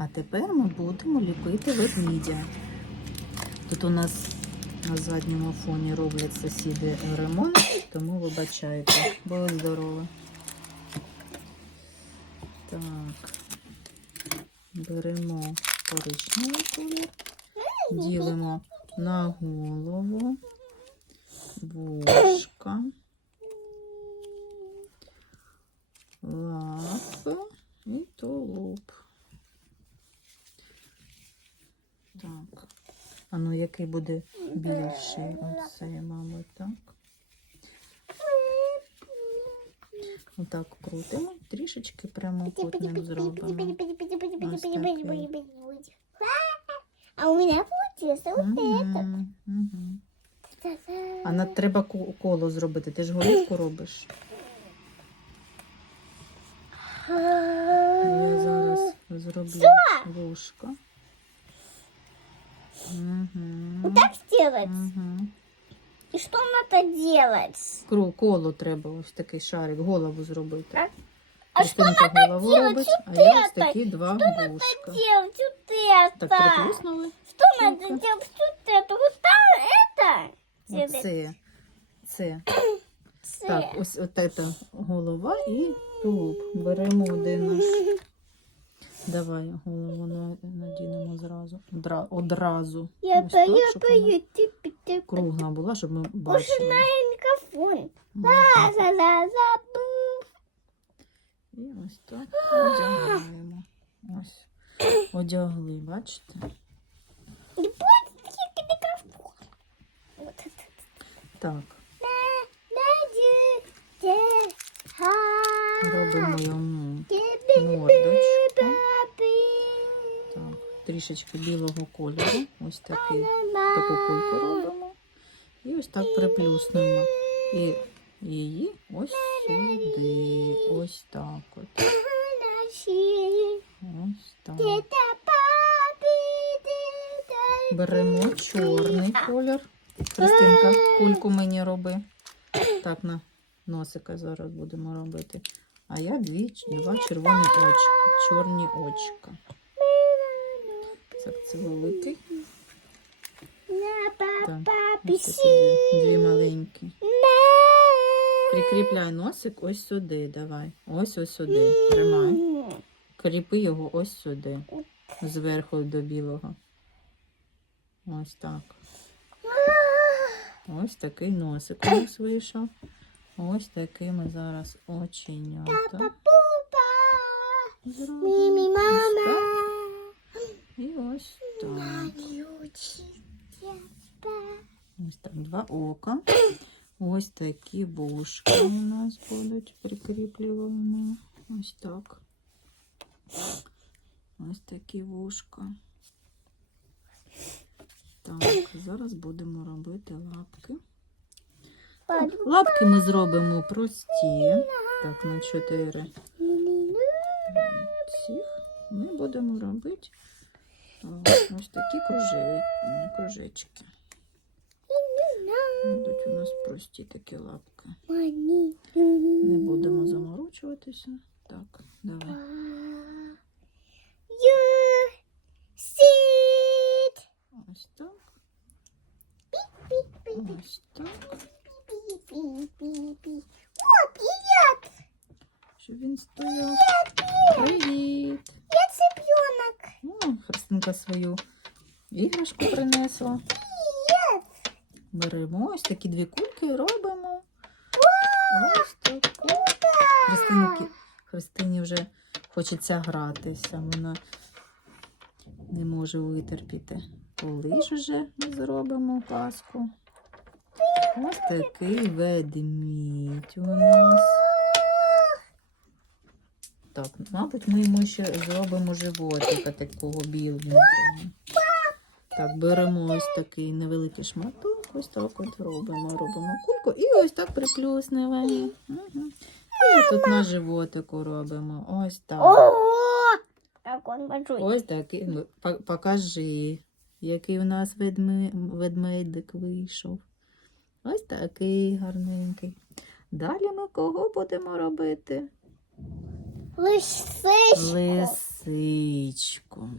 А тепер ми будемо ліпити ведмідя. Тут у нас на задньому фоні роблять сусіди ремонт, тому вибачайте. Були здорові. Так. Беремо коричневий колір, ділимо на голову, вушка, лапи і тулуб. Так. А ну який буде більший? Оцей, мабуть, так. Отак крутимо, трішечки прямо прямокутним зробимо. А у меня получился вот этот. А треба коло зробити. Ти ж голівку робиш. Я зараз зроблю вушка. Угу. Вот так сделать. Угу. И что надо делать? Кру, коло треба, ось такий шарик, голову зробити. Так. А что Христинка голову делать? робить, а Вот я ось это. такі два вушка. делать? Вот это. Так, приплюснули. Что надо делать? Вот это. Вот там это. делать. Оце. Це. Це. Так, ось от це голова і тулуб. Беремо один наш. Давай голову на- надінемо зразу. Одра- одразу. Я Ось так, пою, щоб вона пою. Типи, типи. Кругла була, щоб ми бачили. на микрофон. Мгм. За, за, за, за. І ось так одягаємо. Ось. Одягли, бачите? И будет тільки микрофон. Вот это. Так, робимо йому трішечки білого кольору. Ось такий. Таку кульку робимо. І ось так приплюснемо. І її ось сюди. Ось так от. Ось так. Беремо чорний колір. Христинка, кульку мені роби. Так, на носика зараз будемо робити. А я дві, два червоні очка. Чорні очка. Це великий. Так, ось такі дві, маленькі. Прикріпляй носик ось сюди, давай. Ось ось сюди. Тримай. Кріпи його ось сюди. Зверху до білого. Ось так. Ось такий носик у нас вийшов. Ось такий ми зараз оченята. Папа. зробимо. Мімі, Ось мама. так. І ось так. Так, два ока. Ось такі вушки у нас будуть прикріплювані. Ось так. Ось такі вушка. Так, зараз будемо робити лапки. Лапки ми зробимо прості. Так, на чотири цих ми будемо робити ось такі кружи, кружечки. Будуть у нас прості такі лапки. Не будемо заморочуватися. Так, давай. Ось так. Ось так. Щоб він стояв. О, свою іграшку принесла. Беремо ось такі дві кульки і робимо. Ось таку. Христинки, Христині вже хочеться гратися. Вона не може витерпіти. Коли ж вже ми зробимо казку? Ось такий ведмідь у нас. Так, мабуть, ми йому ще зробимо животика такого біленького. Так, беремо ось такий невеликий шматок, ось так от робимо. Робимо кульку і ось так приплюснемо. Угу. І тут на животику робимо. Ось так. Ось такий. Ну, Покажи, який у нас ведмедик вийшов. Ось такий гарненький. Далі ми кого будемо робити? Лисичка. Лис лисичку.